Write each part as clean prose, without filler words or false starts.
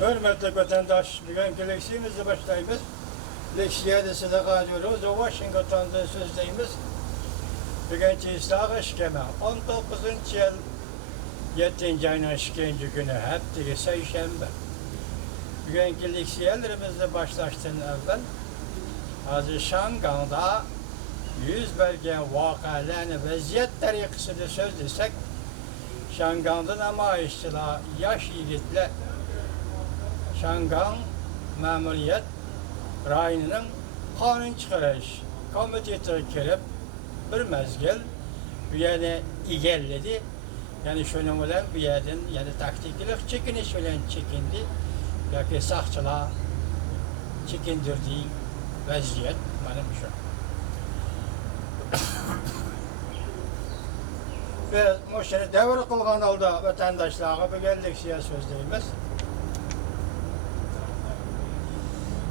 Hürmetli vatandaş, bugünkü leksiyemizi başlayımız. Leksiye de size kalıyoruz. O Washington'da sözdeyimiz. Bugünkü İsa'ya şikeme. 19. yıl 7. ayının 2. günü heptiki Seyşembe. Bugünkü leksiyelerimizle başlaştığın evvel Hazır Şangan'da yüz belgen vakalarını vaziyet tarikasını söz desek Şangan'da namayişçiler, yaş yiğitler Şangan Memuriyet rayonunun kanun çıkarış komitesi kelip bir mezgil bu yerine igelledi. Yani şunun bilen bu yerden yani taktiklik çekiniş bilen çekindi. Belki sakçılar çekindirdiği vaziyet benim şu. Ve moşere devir kılgan oldu vatandaşlara bir geldik size sözdeyimiz.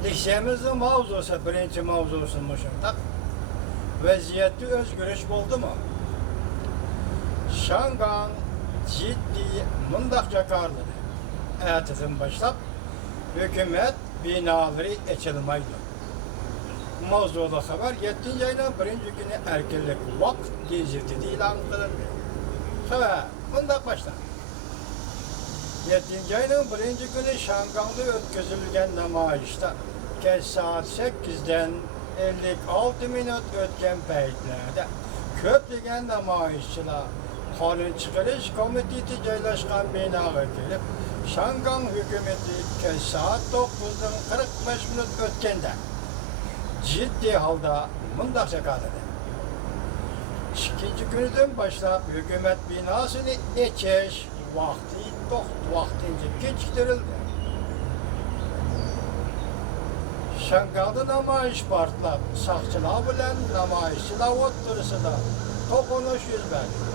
Leksiyemizin mavzusu, birinci mavzusu moşerdak. Vaziyeti özgürüş oldu mu? Şangan ciddi mundakça karlıdır. Ertesinden başlap hükümet binaları açılmaydı. Mavzuda haber 7. ayının 1. günü erkenlik vakt gezirtidi ilan kılındı. Haber bundak başlar. 7. ayının 1. günü Şangan'da ötközülgen namayişte geç saat 8'den 56 minut ötken peytlerde köplegen namayişçiler kanun çıkarış komitesi joylashgan binaga kelip Şangan hükümeti geç saat 9'dan 45 minut ötkende ciddi halda mundakça kaldı. İkinci günüden başlayıp hükümet binasını geçiş vaktince geciktirildi. Şangan'da namayış partlap, sakçılar bilen namayışçılar oturusunda tokunuş yüz verdi.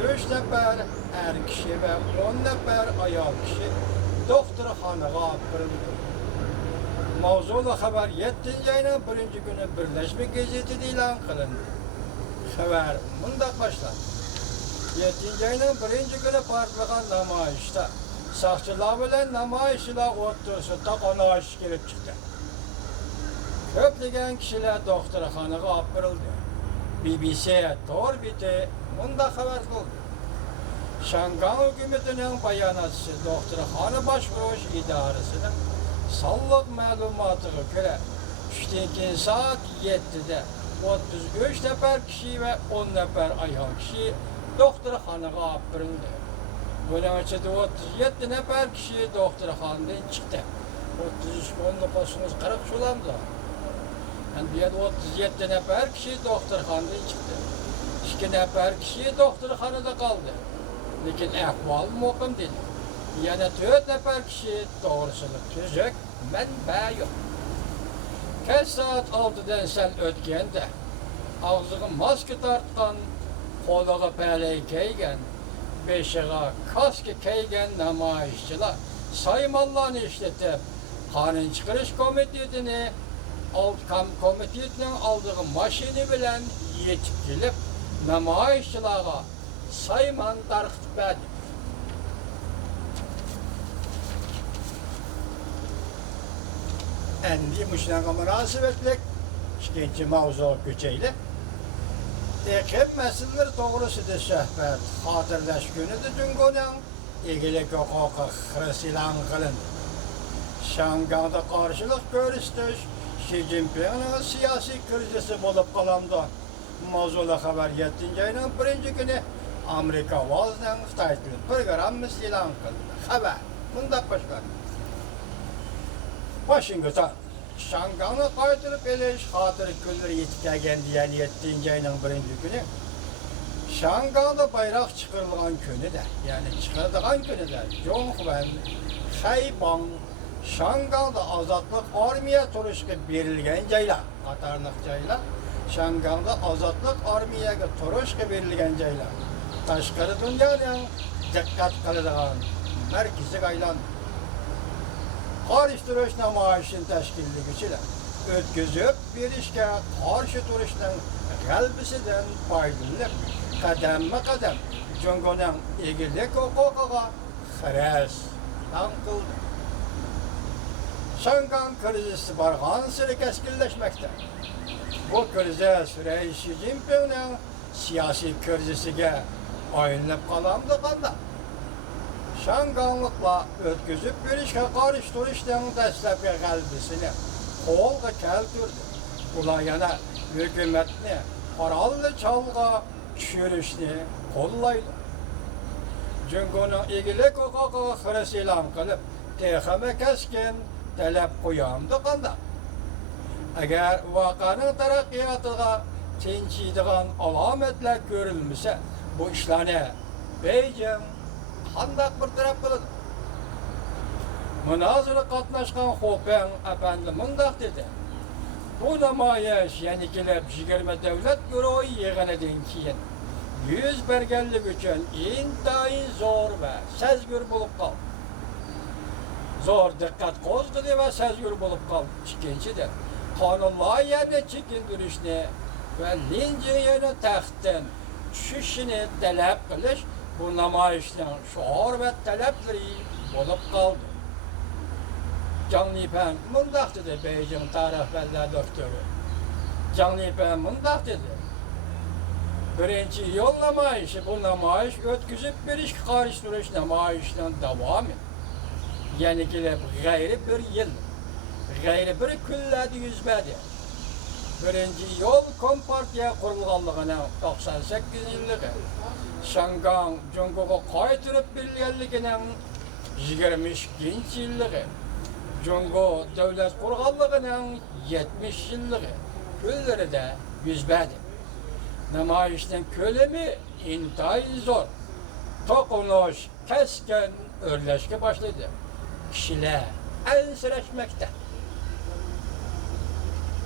33 nefer er kişi ve 10 nefer ayal kişi doktorxanaga apırıldı. Mavzulu haber 7. ayının 1. günü Birleşme Gazeti ilan kılındı. Haber bundak başladı. 7. ayının 1. günü partlagan namayışta sakçılar bilen namayışçılar oturusunda konuş gelip çıktı. Köplegen kişiler doktorxanaga apırıldı. BBC torbiti bunda haber kıldı. Şangan hükümetinin bayanatçısı doktorxana başvuruş idaresinin sağlık malumatıga göre 3. saat 7'de 33 nefer kişi ve 10 nefer ayal kişi doktorxanaga apırıldı. Bunun içinde 37 nefer kişi doktorxanadan çıktı. 33 19 40 şulamdı. Yani bir yerde 37 nefer kişi doktorxanadan çıktı. 2 nefer kişi doktorxanada kaldı. Lekin ahval muqim değil. Yani 4 nefer kişi doğrusunu tüzük, mənbə yok. Kaç saat 6'dan sen ötkende, ağzığı maske tartkan, kolağı pələy keygen, beşiğe kaske keygen namayişçiler, saymallarını işletip, kanun çıkarış komitetini, komitetinin aldığı maşini bilen yetkilip, namayişçilara sayman tarqıtıb bədi. Endi müşnaqa münasibetlik ikinci mavzu güceyle hem meseleler doğrusudur söhbet hatırlaş günüdür düngonan ilgilik hukuku hırsilan kılındı. Şangan'da karşılık görüştüş Xi Jinping'in siyasi krizisi bulup kalamdı. Mavzula haber 7. ayının 1. günü Amerika vazdan Xitay programımız ilan kılındı. Haber bunda başlar. Washington, Şangan'ı kaytırıp eleş hatırı külleri yetikegen diyen 7. ayının 1. günü Şangan'da bayrak çıkarılan günü de yani çıkarılan günü de Zhongwen, Haibang, Şangan'da azatlık armiye turuşku verilgen cayla Katarlık cayla Şangan'da azatlık armiye turuşku verilgen cayla Taşkarı dünyanın dikkat kılıdığın merkezi aylandı. Karıştırış namayişin teşkillik içiyle ötküzüp bir işe karşı duruştan kalbisinden faydalanıp kademme kadem Cungo'nun ilgilik hukukuğa xeres tam kıldı. Şangan krizisi bargan sıra keskinleşmekte. Bu krize süreyi Xi Jinping'in siyasi krizisiga aylanıp kalamdı kanda. Şanganlıkla ötküzüp berişke karıştırıştan dastlapki galbisini kolga keltirdi. Ular yana hükümetni parallı çalga düşürüşni kollaydı. Cungo'nun igilik hukuku hırs ilan kılıp tehame keskin talep koyamdı kanda. Eğer vakanın terakkiyatıga tinçiydiğen alametler görülmese bu işlerine Beijing kandak bir taraf kılıdı. Münazara katnaşkan Hopen efendi mındak dedi. Bu namayiş yenikilip 20 devlet güruhu yığınıdan keyin 100 bergenlik üçün intayin zor ve sezgür bulup kaldı. Zor dikkat kozgıdı ve sezgür bulup kaldı. İkincidir, kanunlar yerine çekindirişini ve lincin yerine taxtdan düşüşünü talep kılış bu namayişlerin şuur ve talepleri bulup kaldı. Jiang Lipen mındak dedi Beijing tarih belli doktoru. Jiang Lipen mındak dedi. Birinci yol namayişi bu namayış ötküzüp bir iş karıştırış namayişten devam et. Yani gelip gayri bir yıl, gayri bir külledi yüzmedi. Birinci yol Kompartiya kurulganlığına 98 yıllığı. Şangan Cungo'ga kaytırıp bilgenliginin 22 yıllığı. Cungo devlet kurganlığının 70 yıllığı. Külleri de yüzmedi. Namayişten kölemi intayin zor. Tokunuş keskin örleşke başladı. Kişiler enseleşmekte.